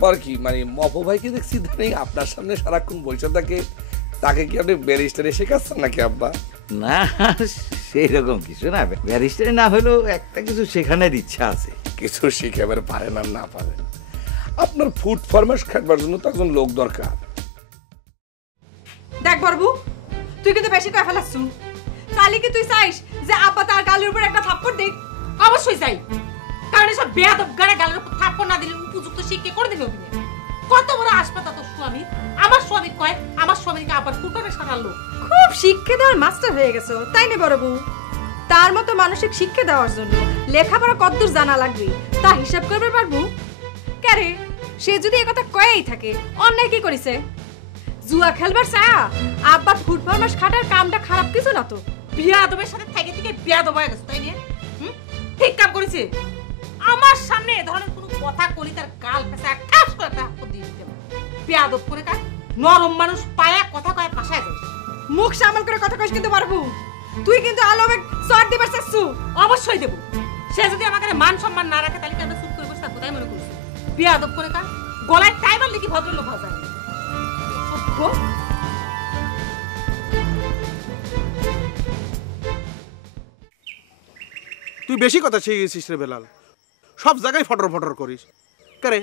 ব্যাপার কি মানে মফু ভাইকে দেখছি নেই আপনার সামনে সারাক্ষণ বসে থাকে, তাকে কি আপনি ব্যারিস্টারে শেখাচ্ছেন নাকি আব্বা? না সেই রকম কিছু না, ব্যারিস্টারে না হলেও একটা কিছু শেখানোর ইচ্ছা আছে। কিছু শিখাবার পারেন আর না পারেন, আপনার ফুড ফরমাস খাটবার জন্য তো একজন লোক দরকার। দেখ বাবু, তুই কিন্তু বেশি করে ফেলাচ্ছ। কালি কি তুই চাইস যে আব্বা তার গালের উপর একটা থাপ্পড় দিক? অবশ্যই চাই, কারণ এসব বেয়াদব গাড়া গালের উপর থাপ্পড় না দিলে উপযুক্ত শিক্ষা করে দিবে অভিনয়। কত বড় হাসপাতাল তোর স্বামী, আমার স্বামী কয় আমার স্বামীকে আবার ফুটনে সারালো। খুব শিক্ষা দেওয়ার মাস্টার হয়ে গেছো তাই না বড় বউ? তার মতো মানসিক শিক্ষা দেওয়ার জন্য লেখাপড়া কতদূর জানা লাগবে তা হিসাব করবে পারবো? ক্যারে সে যদি একথা কয়েই থাকে, অন্যায় কি করেছে? জুয়া খেলবার ছায়া আব্বা ফুড ফরমাস খাটার কামটা খারাপ কিছু না তো। বিয়াদবের সাথে থেকে থেকে বিয়াদব হয়ে গেছে তাই না? ঠিক কাম করেছে। আমার সামনে এ ধরনের কোনো কথা কলি তার গাল ফেসে ঠাস করে একটা হাত দিয়ে দিতে হবে। বিয়াদব করে কার নরম মানুষ পায়া কথা কয় পাশায় যাস। মুখ সামাল করে কথা কইস কিন্তু পারবো। তুই কিন্তু আলমে সর দিবার চাচ্ছু। অবশ্যই দেব। সে যদি আমাকে মান সম্মান না রাখে তাহলে কি আমরা চুপ করে বসে থাকবো তাই মনে করছি? বিয়াদব করে কার গলায় টাই মারলে কি ভদ্রলোক হওয়া যায়? তুই বেশি কথা শিখে গেছিস রে বেলাল, সব জায়গায় ফটর ফটর করিস। কারে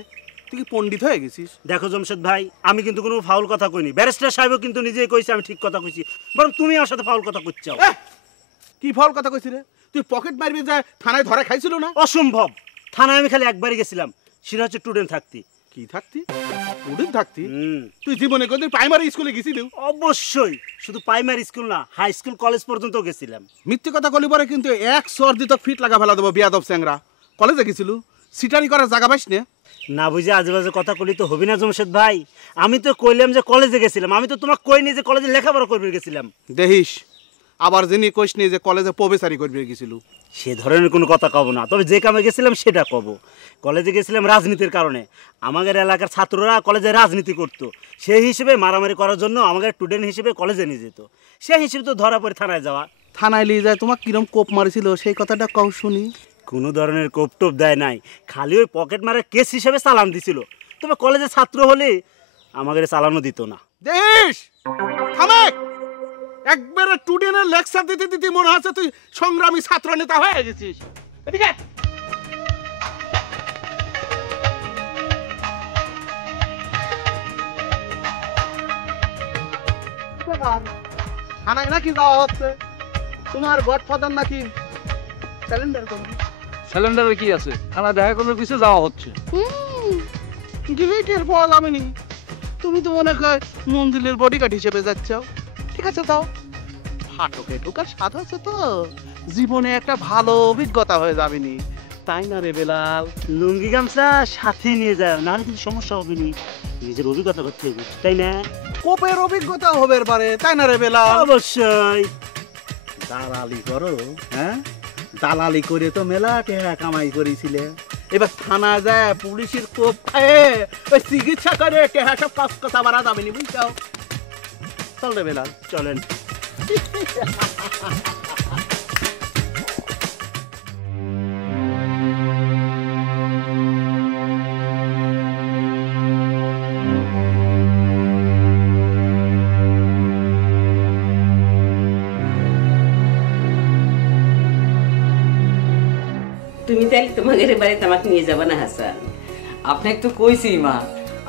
তুই কি পণ্ডিত হয়ে গেছিস? দেখো জমশেদ ভাই, আমি কিন্তু কোনো ফাউল কথা কইনি। ব্যারিস্টার সাহেবও কিন্তু নিজেই কইছে আমি ঠিক কথা কইছি, বরং তুমি আমার সাথে ফাউল কথা কইছো। কি ফাউল কথা কইছিস রে? তুই পকেট মারবি যায় থানায় ধরা খাইছিল না? অসম্ভব। থানায় আমি খালি একবারই গেছিলাম, সেটা হচ্ছে স্টুডেন্ট থাকতি। কি থাকতি? স্টুডেন্ট থাকতি? তুই জীবনে কোনদিন প্রাইমারি স্কুলে গেছিলি? অবশ্যই, শুধু প্রাইমারি স্কুল না, হাই স্কুল কলেজ পর্যন্ত গেছিলাম। মিথ্যে কথা কলি পরে কিন্তু এক সর্দি তো ফিট লাগা ফেলা দেবো বিয়াদব স্যাংরা। কলেজে গেছিল, সিটারি করার জায়গা পাইস না? না বুঝে আজে বাজে কথা কলি তো হবি না জমশেদ ভাই। আমি তো কইলাম যে কলেজে গেছিলাম, আমি তো তোমাকে কইনি যে কলেজে লেখাপড়া করবে গেছিলাম। দেখিস আবার যিনি কইস নি যে কলেজে প্রবেশারি করবে গেছিল। সে ধরনের কোনো কথা কব না, তবে যে কামে গেছিলাম সেটা কব। কলেজে গেছিলাম রাজনীতির কারণে। আমাদের এলাকার ছাত্ররা কলেজে রাজনীতি করতো, সেই হিসেবে মারামারি করার জন্য আমাদের স্টুডেন্ট হিসেবে কলেজে নিয়ে যেত। সেই হিসেবে তো ধরা পড়ে থানায় যাওয়া। থানায় নিয়ে যায় তোমার কিরম কোপ মারিছিল সেই কথাটা কও শুনি। কোনো ধরনের কোপ টোপ দেয় নাই, খালি ওই পকেট মারার কেস হিসেবে চালান দিছিল। তবে কলেজের ছাত্র হলে আমাদের চালানো দিত না। দেশ থামে, একবারে স্টুডেন্টের লেকচার দিতে দিতে মনে হচ্ছে তুই সংগ্রামী ছাত্র নেতা হয়ে গেছিস। এদিকে থানায় নাকি যাওয়া হচ্ছে? তোমার গডফাদার নাকি স্যালেন্ডার করবে? স্যালেন্ডারে কি আছে? থানা দেখা করলে কিছু যাওয়া হচ্ছে। ডিলেটের পাওয়া যাবে নি। তুমি তো মনে হয় মন্দিরের বডিগার্ড হিসেবে যাচ্ছ। ঠিক আছে দাও, ফাটকে ঢোকার স্বাদ আছে তো, জীবনে একটা ভালো অভিজ্ঞতা হয়ে যাবে নি, তাই না রে বেলাল? লুঙ্গি গামছা সাথে নিয়ে যায়, না কিন্তু সমস্যা হবে নি। নিজের অভিজ্ঞতা করতে হবে তাই না? কোপের অভিজ্ঞতা হবে পারে তাই না রে বেলাল? অবশ্যই। দালালি করো, হ্যাঁ দালালি করে তো মেলা টাকা কামাই করেছিলে। এবার থানা যায় পুলিশের কোপ খায় ওই চিকিৎসা করে টাকা সব কাজ কথা বাড়া যাবে নি, বুঝছো? চল রে বেলাল চলেন। তুমি তাহলে তোমাদের বাড়িতে আমাকে নিয়ে যাবে না হাসান? আপনি একটু কইছি মা,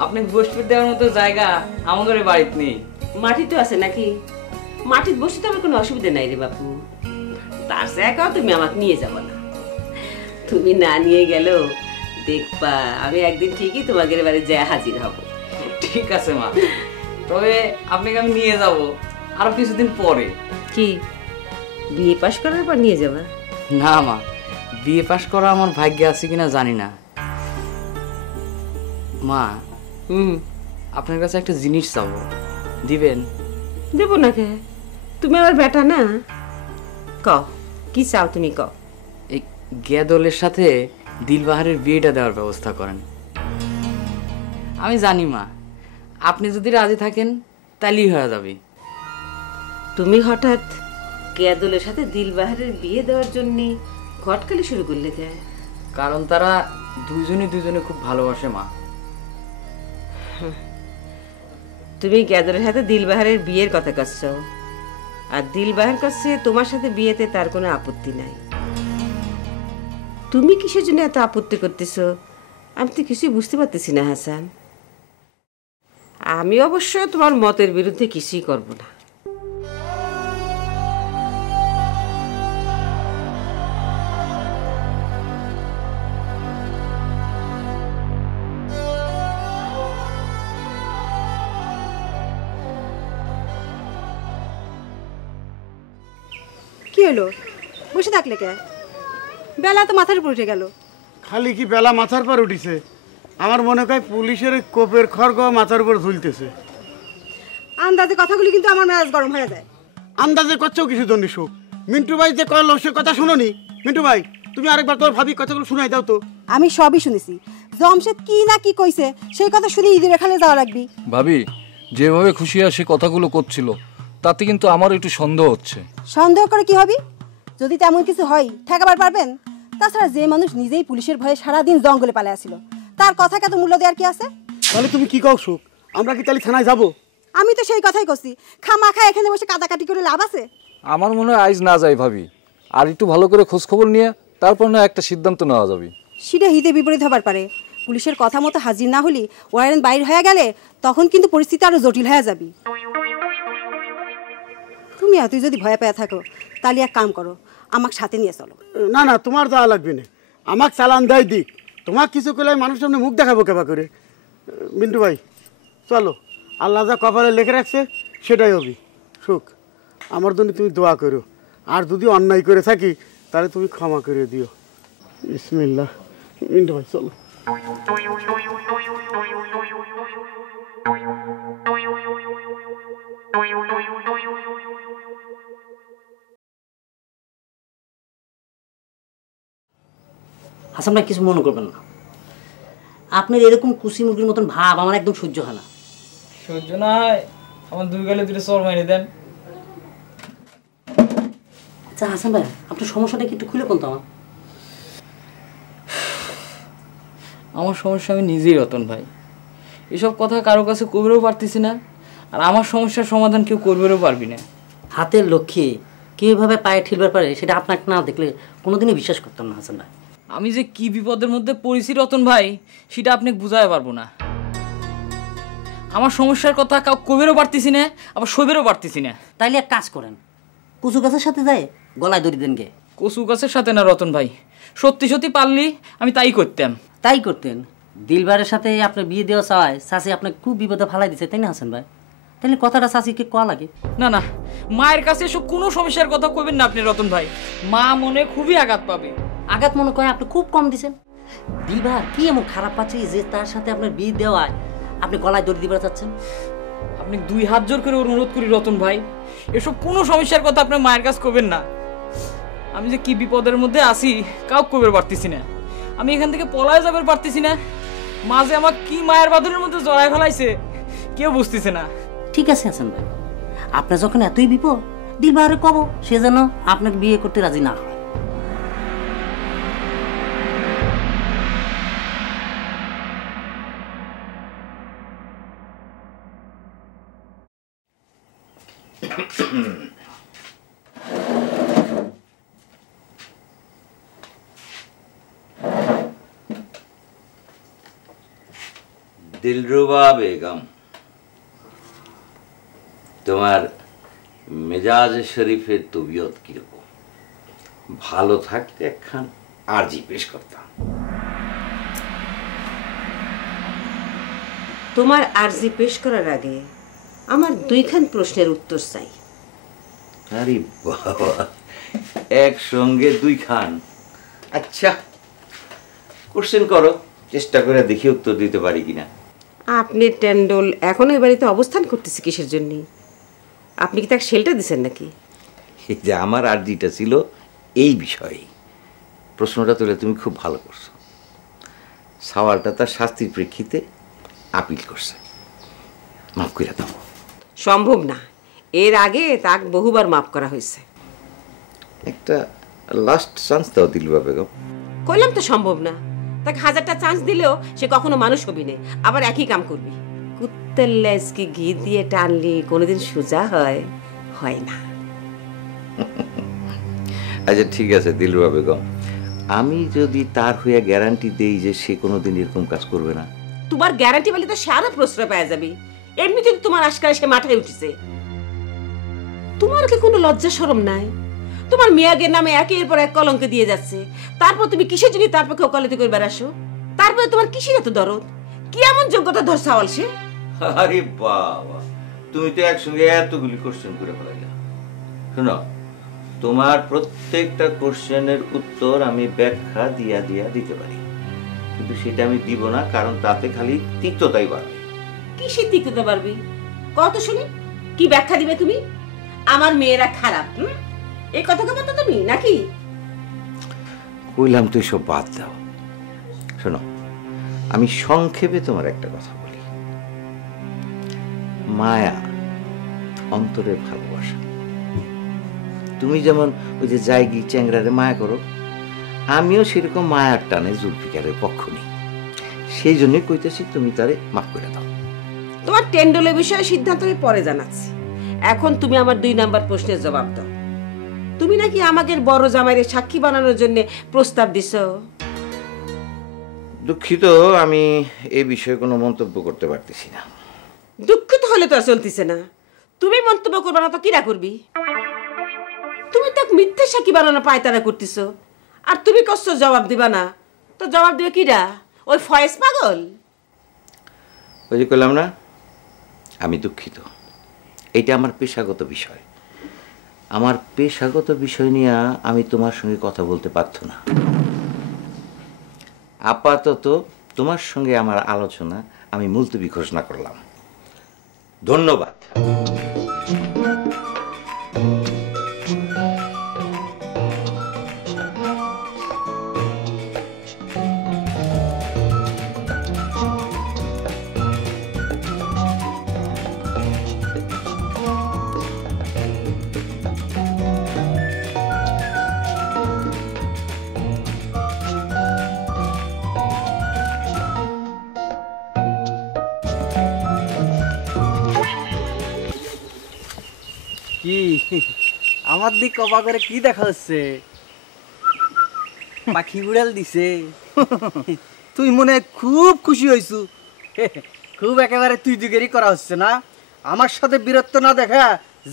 আপনি বসতে দেওয়ার মতো জায়গা আমাদের বাড়িতে নেই। মাটি তো আছে নাকি? মাটিতে বসে তো আমার কোনো অসুবিধা নাই রে বাপু। তার জায়গাও তুমি আমাকে নিয়ে যাবে না। তুমি না নিয়ে গেলেও দেখবা আমি একদিন ঠিকই তোমাদের বাড়ি যায় হাজির হব। ঠিক আছে মা, তবে আপনাকে আমি নিয়ে যাব আরো কিছুদিন পরে। কি বিয়ে পাশ করার পর নিয়ে যাবে? না মা, বিয়ে পাশ করা আমার ভাগ্যে আছে কিনা জানি না। মা আপনার কাছে একটা জিনিস চাবো, দিবেন? দেবো না কে, তুমি আমার বেটা না। কও কি চাও তুমি, কও। এই গেদলের সাথে দিলবাহারের বিয়েটা দেওয়ার ব্যবস্থা করেন। আমি জানি মা, আপনি যদি রাজি থাকেন তাহলেই হয়ে যাবে। তুমি হঠাৎ গেদলের সাথে দিলবাহারের বিয়ে দেওয়ার জন্য ঘটকালি শুরু করলে কে? কারণ তারা দুজনে খুব ভালোবাসে মা। তুমি গ্যাদরের সাথে দিলবাহারের বিয়ের কথা করছ, আর দিলবাহার কাছে তোমার সাথে বিয়েতে তার কোনো আপত্তি নাই। তুমি কিসের জন্য এত আপত্তি করতেছো আমি তো কিছুই বুঝতে পারতেছি না হাসান। আমি অবশ্য তোমার মতের বিরুদ্ধে কিছুই করব না। কি হলো, বসে থাকলে কে? বেলা তো মাথার উপর উঠে গেল। খালি কি বেলা মাথার পর উঠিছে? আমার মনে হয় পুলিশের কোপের খড়গ মাথার উপর ঝুলতেছে। আন্দাজে কথাগুলি কিন্তু আমার মেজাজ গরম হয়ে যায়। আন্দাজে করছেও কিছু জন্য সুখ। মিন্টু ভাই যে কল সে কথা শুনোনি? মিন্টু ভাই, তুমি আরেকবার তোর ভাবি কথাগুলো শুনাই দাও তো। আমি সবই শুনেছি। জমশেদ কি না কি কইছে সেই কথা শুনে ঈদের খালে যাওয়া লাগবে। ভাবি যেভাবে খুশি আসে কথাগুলো করছিল তাতে কিন্তু আমার একটু সন্দেহ হচ্ছে। সন্দেহ করে কি হবে? যদি তেমন কিছু হয় ঠেকাবার পারবেন? তাছাড়া যে মানুষ নিজেই পুলিশের ভয়ে সারাদিন জঙ্গলে পালে আসছিল, তার কথা কত মূল্য দেওয়ার কি আছে? তাহলে তুমি কি কও সুখ? আমরা কি তাহলে থানায় যাবো? আমি তো সেই কথাই করছি। খামাখা এখানে বসে কাটাকাটি করে লাভ আছে? আমার মনে হয় আজ না যাই ভাবি, আর একটু ভালো করে খোঁজ খবর নিয়ে তারপর না একটা সিদ্ধান্ত নেওয়া যাবে। সেটা হিতে বিপরীত হবার পারে। পুলিশের কথা মতো হাজির না হলে ওয়ারেন্ট বাইর হয়ে গেলে তখন কিন্তু পরিস্থিতি আরো জটিল হয়ে যাবে। তুমি তুই যদি ভয় পেয়ে থাকো তাহলে এক কাম করো, আমাকে সাথে নিয়ে চলো। না না, তোমার যাওয়া লাগবে না। আমাকে চালান দেয় দিক, তোমার কিছু করলে মানুষের সামনে মুখ দেখাবো কেবা করে। মিন্টু ভাই চলো, আল্লাহ যা কপালে লিখে রাখছে সেটাই হবে। সুখ, আমার জন্য তুমি দোয়া করো, আর যদি অন্যায় করে থাকি তাহলে তুমি ক্ষমা করে দিও। বিসমিল্লাহ। মিন্টু ভাই চলো। হাসান ভাই কিছু মনে করবেন না, আপনার এরকম কুসি মুরগির মতন ভাব আমার একদম সহ্য হয় না। সহ্য না হয় আমার দুই গালে দুটো চর মাইনে দেন। আচ্ছা হাসান ভাই, আপনার সমস্যাটা কি একটু খুলে কোন তো আমার? আমার সমস্যা আমি নিজেই রতন ভাই, এসব কথা কারো কাছে করবেও পারতেছি না, আর আমার সমস্যার সমাধান কেউ করবেও পারবি না। হাতের লক্ষ্যে কীভাবে পায়ে ঠিলবার পারে সেটা আপনাকে না দেখলে কোনোদিনই বিশ্বাস করতাম না হাসান ভাই। আমি যে কি বিপদের মধ্যে পড়েছি রতন ভাই সেটা আপনি বুঝাতে পারবো না। আমার সমস্যার কথা কাউ কবেরও পারতেছি না, আবার সবেরও পারতেছি না। তাইলে এক কাজ করেন, কচু গাছের সাথে যায় গলায় দড়ি দেন গে। কচু গাছের সাথে না রতন ভাই, সত্যি সত্যি পারলি আমি তাই করতাম। তাই করতেন? দিলবারের সাথে আপনার বিয়ে দেওয়া চাওয়ায় চাষি আপনাকে খুব বিপদে ফালাই দিচ্ছে, তাই না হাসান ভাই? তাহলে কথাটা চাষিকে কয়া লাগে। না না, মায়ের কাছে এসব কোনো সমস্যার কথা কবেন না আপনি রতন ভাই, মা মনে খুবই আঘাত পাবে। আঘাত মনে করে আপনি খুব কম দিচ্ছেন। দিলবার কি এমন খারাপ পাচ্ছে যে তার সাথে আপনার বিয়ে দেওয়ায় আপনি গলায় দড়ি দিবার চাচ্ছেন? আপনি দুই হাত জোর করে অনুরোধ করি রতন ভাই, এসব কোনো সমস্যার কথা আপনার মায়ের কাছে কবেন না। আমি যে কি বিপদের মধ্যে আছি কাউ কবের পারতেছি না, আমি এখান থেকে পলায় যাবার পারতেছি না। মাঝে আমার কি মায়ের বাদুরের মধ্যে জড়ায় ফেলাইছে কেউ বুঝতেছে না। ঠিক আছে হাসান ভাই, আপনার যখন এতই বিপদ, দিলবারে কব সে যেন আপনাকে বিয়ে করতে রাজি না হয়। দিলরুবা বেগম, তোমার মেজাজ শরীফের তবিয়ত কিরকম? ভালো থাকতে একখান আরজি পেশ করতাম। তোমার আরজি পেশ করার আগে আমার দুইখান প্রশ্নের উত্তর চাই। আরে বাবা, একসঙ্গে দুই খান? আচ্ছা, কোশ্চেন করো, চেষ্টা করে দেখি উত্তর দিতে পারি কিনা। আপনি টেন্ডল এখন এই বাড়িতে অবস্থান করতেছে কিসের জন্য? আপনি কি তাকে শেল্টার দিচ্ছেন নাকি? এই যে আমার আরজিটা ছিল এই বিষয়ে, প্রশ্নটা তুলে তুমি খুব ভালো করছো। সওয়ালটা তার শাস্তির প্রেক্ষিতে আপিল করছে, মাফ করে দাও। সম্ভব না, এর আগে তাকে বহুবার মাফ করা হয়েছে। একটা লাস্ট চান্স দাও দিলরুবা বেগম। কইলাম তো সম্ভব না, তাকে 1000টা চান্স দিলেও সে কখনো মানুষ হবি না, আবার একই কাম করবি। কুত্তার লেজকে ঘি দিয়ে টানলে কোনোদিন সোজা হয়? হয় না। আচ্ছা ঠিক আছে দিলরুবা বেগম, আমি যদি তার হয়ে গ্যারান্টি দেই যে সে কোনোদিন এরকম কাজ করবে না? তোমার গ্যারান্টি বলে তো সারা প্রশ্রয় পাওয়া যাবে। এমনি যদি তোমার আজকাল সে মাথায় উঠেছে, তোমার কি কোনো লজ্জা শরম নাই? তোমার মেয়াগের নামে একের পর এক কলঙ্ক দিয়ে যাচ্ছে, তারপর তুমি কিসের জন্য তার পক্ষে ওকালতি করে বেড়াসো? তারপরে তোমার কিসের এত দরদ? কি এমন যোগ্যতা ধর সাওয়াল সে? আরে বাবা, তুমি তো একসঙ্গে এতগুলি কোশ্চেন করে ফেলাইলা। শোনো, তোমার প্রত্যেকটা কোশ্চেনের উত্তর আমি ব্যাখ্যা দিয়া দিয়া দিতে পারি, কিন্তু সেটা আমি দিব না, কারণ তাতে খালি তিক্ততাই বাড়বে। কিসের তিক্ততা বাড়বে? কত শুনি, কি ব্যাখ্যা দিবে তুমি? আমার মেয়েরা খারাপ, এই কথা বলতো তুমি নাকি? কইলাম তুই সব বাদ দাও। শোনো, আমি সংক্ষেপে তোমার একটা কথা বলি। মায়া অন্তরের ভালোবাসা। তুমি যেমন ওই যে জায়গি চ্যাংরারে মায়া করো, আমিও সেরকম মায়ার টানে জুলফিকারের পক্ষ নেই। সেই জন্যই কইতেছি তুমি তারে মাফ করে দাও। তোমার টেন্ডলের বিষয়ে সিদ্ধান্ত আমি পরে জানাচ্ছি। এখন তুমি আমার 2 নাম্বার প্রশ্নের জবাব দাও। তুমি নাকি আমাদের বড় জামাইয়ের সাক্ষী বানানোর জন্য প্রস্তাব দিছো? দুঃখিত, আমি এই বিষয়ে কোনো মন্তব্য করতে পারতেছি না। দুঃখিত হলে তো আর চলতেছে না। তুমি মন্তব্য করবে না তো কিরা করবি? তুমি তো মিথ্যে সাক্ষী বানানো পায়তারা করতেছো, আর তুমি কষ্ট জবাব দিবা না, তো জবাব দিবে কিরা? ওই ফয়েজ পাগল? ওই যে কইলাম না, আমি দুঃখিত। এটা আমার পেশাগত বিষয়। আমার পেশাগত বিষয় নিয়ে আমি তোমার সঙ্গে কথা বলতে পারতো না। আপাতত তোমার সঙ্গে আমার আলোচনা আমি মুলতবি ঘোষণা করলাম। ধন্যবাদ। কি আমার দিক কবা করে কি দেখা হচ্ছে? পাখি উড়াল দিছে। তুই মনে হয় খুব খুশি হইছু। খুব একেবারে তুই দিকেরই করা হচ্ছে না। আমার সাথে বীরত্ব না দেখা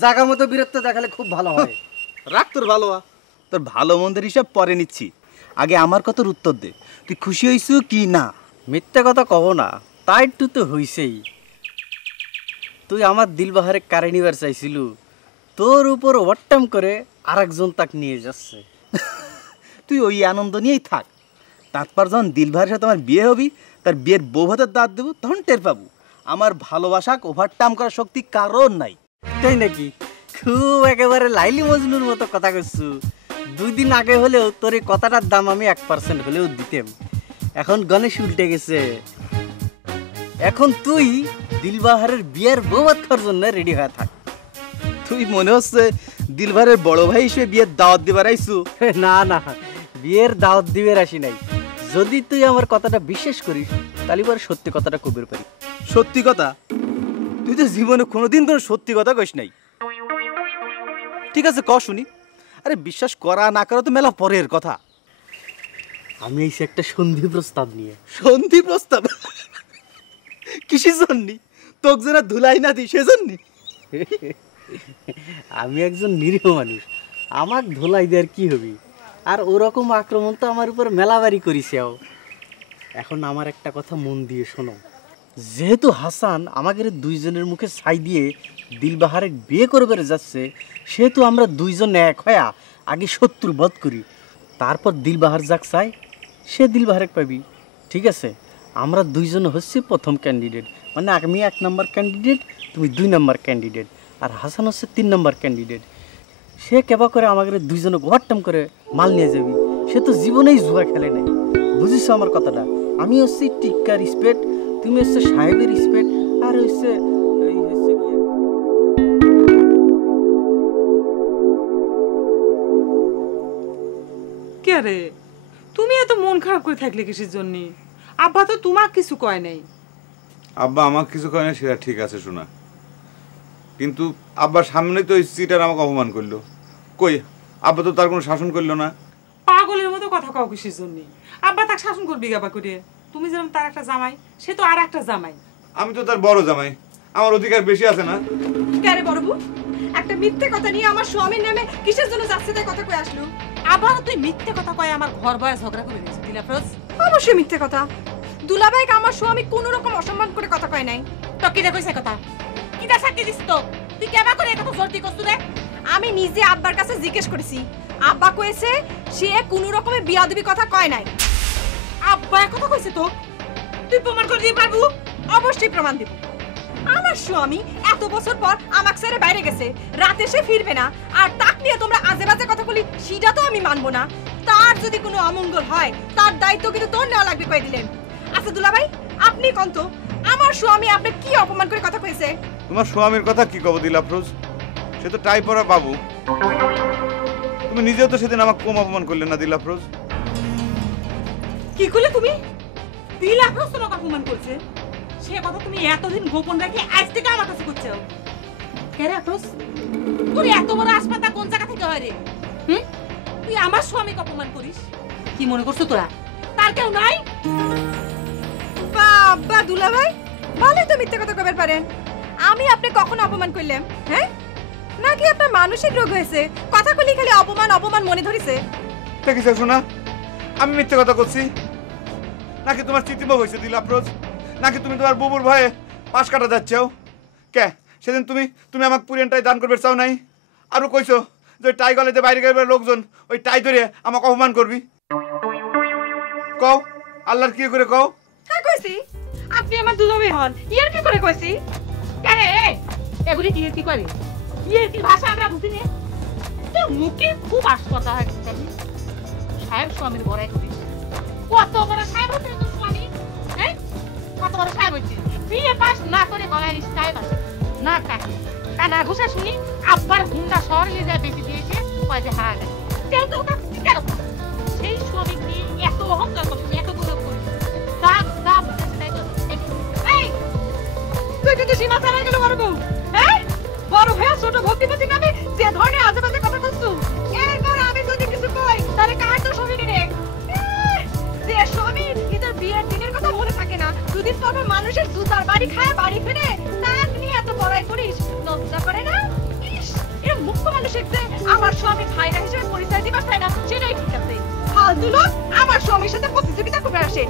জাগা মতো বীরত্ব দেখালে খুব ভালো হয়। রাখ তোর ভালো, তোর ভালো মন্দের হিসাব পরে নিচ্ছি। আগে আমার কথার উত্তর দে, তুই খুশি হইছু কি না? মিথ্যা কথা কব না, তাই একটু তো হইছেই। তুই আমার দিলবাহারে কারে নিবার চাইছিল, তোর উপর ওভারটাইম করে আরেকজন তাক নিয়ে যাচ্ছে। তুই ওই আনন্দ নিয়েই থাক। তারপর যখন দিলবাহারের সাথে আমার বিয়ে হবি, তার বিয়ের বউ ভাতের দাঁত দেবো, তখন টের পাবো আমার ভালোবাসা ওভারটাইম করার শক্তি কারণ নাই। তাই নাকি? খুব একেবারে লাইলি মজনুর মতো কথা করছু। 2 দিন আগে হলেও তোর এই কথাটার দাম আমি 1% হলেও দিতাম। এখন গণেশ উল্টে গেছে। এখন তুই দিলবাহারের বিয়ের বউ ভাত খাওয়ার জন্য রেডি হয়ে থাক। তুই মনে হচ্ছে দিলবারের বড় ভাই হিসেবে বিয়ের দাওয়াত দিবার আইসু? না না, বিয়ের দাওয়াত দিবের আসি নাই। যদি তুই আমার কথাটা বিশ্বাস করিস, তাহলে পরে সত্যি কথাটা কবির পারি। সত্যি কথা? তুই তো জীবনে কোনোদিন কোনো সত্যি কথা কইস নাই। ঠিক আছে, ক শুনি। আরে বিশ্বাস করা না করা তো মেলা পরের কথা। আমি এসে একটা সন্ধি প্রস্তাব নিয়ে। সন্ধি প্রস্তাব? কিসের জন্য? তোকে যেন ধুলাই না দিই সেজন্য? আমি একজন নিরীহ মানুষ, আমাক ধোলাই দেওয়ার কি হবি? আর ওরকম আক্রমণ তো আমার উপর মেলাবাড়ি করিসেও। এখন আমার একটা কথা মন দিয়ে শোনো। যেহেতু হাসান আমাদের 2 জনের মুখে ছাই দিয়ে দিলবাহারে বিয়ে করবে যাচ্ছে, সেহেতু আমরা 2 জন এক হয়ে আগে শত্রু বধ করি, তারপর দিলবাহার যাক চাই সে দিলবাহারে পাবি। ঠিক আছে? আমরা 2 জন হচ্ছে প্রথম ক্যান্ডিডেট, মানে আমি 1 নম্বর ক্যান্ডিডেট, তুমি 2 নম্বর ক্যান্ডিডেট, আর হাসান হচ্ছে 3 নম্বর ক্যান্ডিডেট। সে কেবা করে আমাদের 2 জনে ওভারটাইম করে মাল নিয়ে যাবি। সে তো জীবনেই জুয়া খেলে নাই। বুঝিস আমার কথাটা? আমি হচ্ছে টিক্কার স্পেট, তুমি হচ্ছে সাহেবের স্পেট, আর হচ্ছে কে রে, তুমি এত মন খারাপ করে থাকলে কিসের জন্য? আব্বা তো তোমার কিছু কয় নাই। আব্বা আমাকে কিছু কয় না সেটা ঠিক আছে শোনা, কিন্তু আব্বার সামনে তো ওই সিটার আমাকে অপমান করলো। কই আব্বা তো তার কোনো শাসন করলো না। পাগলের মতো কথা কাউ কিসের জন্য? আব্বা তাকে শাসন করবি গাবা করে? তুমি যেরকম তার একটা জামাই, সে তো আর একটা জামাই। আমি তো তার বড় জামাই, আমার অধিকার বেশি আছে না? কেন বড় বউ একটা মিথ্যে কথা নিয়ে আমার স্বামীর নামে কিসের জন্য যাচ্ছে তাই কথা কই আসলো? আবার তুই মিথ্যে কথা কয় আমার ঘর বয়ে ঝগড়া করে দিয়েছিস দিলাফরোজ। অবশ্যই মিথ্যে কথা। দুলাভাইকে আমার স্বামী কোনো রকম অসম্মান করে কথা কয় নাই। তো কি দেখো কথা? কি দা সাক্ষী দিস তো? তুই কেবা করে এত জলদি করছ রে? আমি নিজে আব্বার কাছে জিজ্ঞেস করেছি, আব্বা কইছে সে কোনো রকমের বিয়াদবি কথা কয় নাই। আব্বা কথা কইছে তো? তুই প্রমাণ করে দিতে পারবো? অবশ্যই প্রমাণ দেব। আমার স্বামী এত বছর পর আমাকে ছেড়ে বাইরে গেছে, রাতে সে ফিরবে না, আর তাক নিয়ে তোমরা আজে বাজে কথা বলি সেটা তো আমি মানবো না। তার যদি কোনো অমঙ্গল হয় তার দায়িত্ব কিন্তু তোর নেওয়া লাগবে কই দিলেন। আচ্ছা দুলাভাই আপনি কোন তো আমার স্বামী আপনি কি অপমান করে কথা কইছে? তোমার স্বামীর কথা কি কব দিলাফরোজ, সে তো টাই পরা বাবু। তুমি নিজেও তো সেদিন আমাকে কম অপমান করলে না দিলাফরোজ? কি করলে তুমি? দিলাফরোজ তোমাকে অপমান করছে, সে কথা তুমি এতদিন গোপন রাখি আজ থেকে আমার কাছে করছো কেন? আফরোজ তোর এত বড় আসপাতা কোন জায়গা থেকে হয় রে? তুই আমার স্বামীকে অপমান করিস? কি মনে করছো তোরা তার কেউ নাই? বাবা দুলাভাই ভালোই তো মিথ্যে কথা কইবার পারেন। আমি আপনি কখন অপমান করলাম? হ্যাঁ, নাকি আপনার মানসিক রোগ হয়েছে? কথা কলি খালি অপমান অপমান মনে ধরিছে? দেখিস শোনা, আমি মিথ্যে কথা করছি নাকি তোমার চিতিমা হয়েছে দিলাফরোজ? নাকি তুমি তোমার বুবুর ভয়ে পাশ কাটা যাচ্ছেও? কে সেদিন তুমি আমাকে পুরিয়ানটাই দান করবে চাও নাই? আরো কইছো যে টাই গলাতে বাইরে গেলে লোকজন ওই টাই ধরে আমাকে অপমান করবি। কও আল্লাহর কি করে কও? হ্যাঁ কইছি, আপনি আমার দুলাভাই হন, ইয়ার কি করে কইছি? কেন এগুলি কি কি করে? ইয়ের কি ভাষা আমরা বুঝি না? তোর মুখে খুব আস্পর্ধা হয় সাহেব স্বামীর বড়াই করিস। কত বড় সাহেব হচ্ছে তোর স্বামী? হ্যাঁ, কত বড় সাহেব হচ্ছে? বিয়ে পাস না করে গলায় সাহেব আছে না? কানা ঘুষা শুনি আব্বার হুন্ডা শহরে নিয়ে যায় বেশি দিয়েছে, কয় যে হারা গেছে। কেউ তো ওটা কেন? সেই স্বামী নিয়ে এত অহংকার করছিস, এত গৌরব করিস, দাম দাম তাই তো? এই তুই কিন্তু সীমা ছাড়া গেল বড় বউ। হ্যাঁ, বড় হয়ে ছোট ভক্তিপতি নামে যে ধরনের আজে বাজে কথা বলছো, এরপর আমি যদি কিছু কই তাহলে কার তো স্বামী রে? যে স্বামী নিজের বিয়ের দিনের কথা মনে থাকে না, দুদিন পর মানুষের জুতার বাড়ি খায় বাড়ি ফিরে, তাক নিয়ে এত বড়াই করিস, লজ্জা করে না? ইস, এর মুখ্য মানুষের যে আমার স্বামী ভাইরা হিসেবে পরিচয় দিবার চাই না, সেটাই ঠিক আছে। ফালতু লোক আমার স্বামীর সাথে প্রতিযোগিতা করে আসে।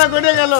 না করে গেল